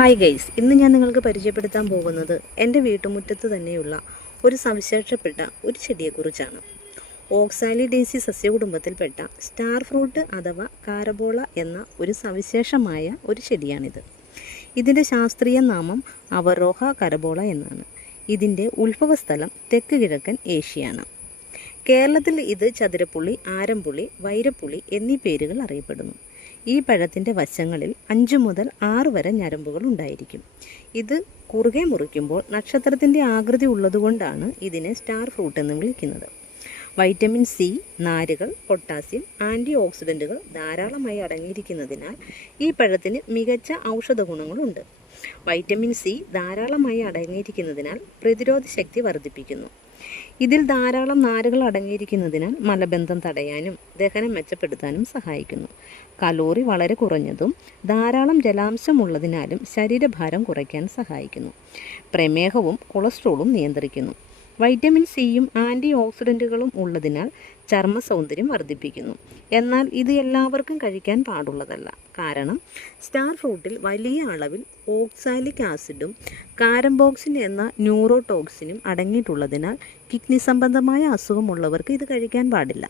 Hi guys, ഇന്ന് ഞാൻ നിങ്ങൾക്ക് പരിചയപ്പെടുത്താൻ പോകുന്നത് എൻ്റെ വീട്ടുമുറ്റത്ത് തന്നെയുള്ള ഒരു സവിശേഷപ്പെട്ട ഒരു ചെടിയെക്കുറിച്ചാണ്. ഓക്സാലിഡേസി സസ്യകുടുംബത്തിൽപ്പെട്ട സ്റ്റാർ ഫ്രൂട്ട് അഥവാ കാരബോള എന്ന ഒരു സവിശേഷമായ ഒരു ചെടിയാണിത്. ഇതിൻ്റെ ശാസ്ത്രീയ നാമം അവരോഹ കരബോള എന്നാണ്. ഇതിൻ്റെ ഉത്ഭവസ്ഥലം തെക്ക് കിഴക്കൻ ഏഷ്യയാണ്. കേരളത്തിൽ ഇത് ചതുരപ്പുള്ളി, ആരംപുള്ളി, വൈരപ്പുള്ളി എന്നീ പേരുകൾ അറിയപ്പെടുന്നു. ഈ പഴത്തിൻ്റെ വശങ്ങളിൽ 5 മുതൽ 6 വരെ ഞരമ്പുകൾ ഉണ്ടായിരിക്കും. ഇത് കുറുകെ മുറിക്കുമ്പോൾ നക്ഷത്രത്തിൻ്റെ ആകൃതി ഉള്ളതുകൊണ്ടാണ് ഇതിനെ സ്റ്റാർ ഫ്രൂട്ട് എന്ന് വിളിക്കുന്നത്. വൈറ്റമിൻ സി, നാരുകൾ, പൊട്ടാസ്യം, ആൻറ്റി ഓക്സിഡൻറ്റുകൾ ധാരാളമായി അടങ്ങിയിരിക്കുന്നതിനാൽ ഈ പഴത്തിന് മികച്ച ഔഷധ ഗുണങ്ങളുണ്ട്. വൈറ്റമിൻ സി ധാരാളമായി അടങ്ങിയിരിക്കുന്നതിനാൽ പ്രതിരോധ ശക്തി വർദ്ധിപ്പിക്കുന്നു. ഇതിൽ ധാരാളം നാരുകൾ അടങ്ങിയിരിക്കുന്നതിനാൽ മലബന്ധം തടയാനും ദഹനം മെച്ചപ്പെടുത്താനും സഹായിക്കുന്നു. കലോറി വളരെ കുറഞ്ഞതും ധാരാളം ജലാംശമുള്ളതിനാലും ശരീരഭാരം കുറയ്ക്കാൻ സഹായിക്കുന്നു. പ്രമേഹവും കൊളസ്ട്രോളും നിയന്ത്രിക്കുന്നു. വൈറ്റമിൻ സിയും ആൻറ്റി ഓക്സിഡൻറ്റുകളും ഉള്ളതിനാൽ ചർമ്മ സൗന്ദര്യം വർദ്ധിപ്പിക്കുന്നു. എന്നാൽ ഇത് എല്ലാവർക്കും കഴിക്കാൻ പാടുള്ളതല്ല. കാരണം സ്റ്റാർ ഫ്രൂട്ടിൽ വലിയ അളവിൽ ഓക്സാലിക് ആസിഡും കാരംബോക്സിൻ എന്ന ന്യൂറോടോക്സിനും അടങ്ങിയിട്ടുള്ളതിനാൽ കിഡ്നി സംബന്ധമായ അസുഖമുള്ളവർക്ക് ഇത് കഴിക്കാൻ പാടില്ല.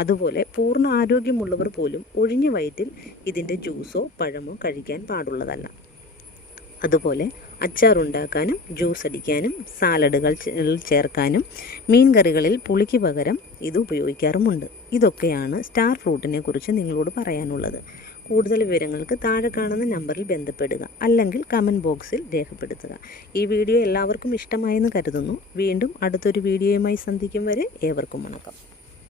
അതുപോലെ പൂർണ്ണ ആരോഗ്യമുള്ളവർ പോലും ഒഴിഞ്ഞ വയറ്റിൽ ഇതിൻ്റെ ജ്യൂസോ പഴമോ കഴിക്കാൻ പാടുള്ളതല്ല. അതുപോലെ അച്ചാറുണ്ടാക്കാനും ജ്യൂസ് അടിക്കാനും സാലഡുകൾ ചേർക്കാനും മീൻ കറികളിൽ പുളിക്ക് പകരം ഇത് ഉപയോഗിക്കാറുമുണ്ട്. ഇതൊക്കെയാണ് സ്റ്റാർ ഫ്രൂട്ടിനെ കുറിച്ച് നിങ്ങളോട് പറയാനുള്ളത്. കൂടുതൽ വിവരങ്ങൾക്ക് താഴെ കാണുന്ന നമ്പറിൽ ബന്ധപ്പെടുക, അല്ലെങ്കിൽ കമൻറ്റ് ബോക്സിൽ രേഖപ്പെടുത്തുക. ഈ വീഡിയോ എല്ലാവർക്കും ഇഷ്ടമായെന്ന് കരുതുന്നു. വീണ്ടും അടുത്തൊരു വീഡിയോയുമായി സന്ധിക്കും വരെ ഏവർക്കും വണക്കം.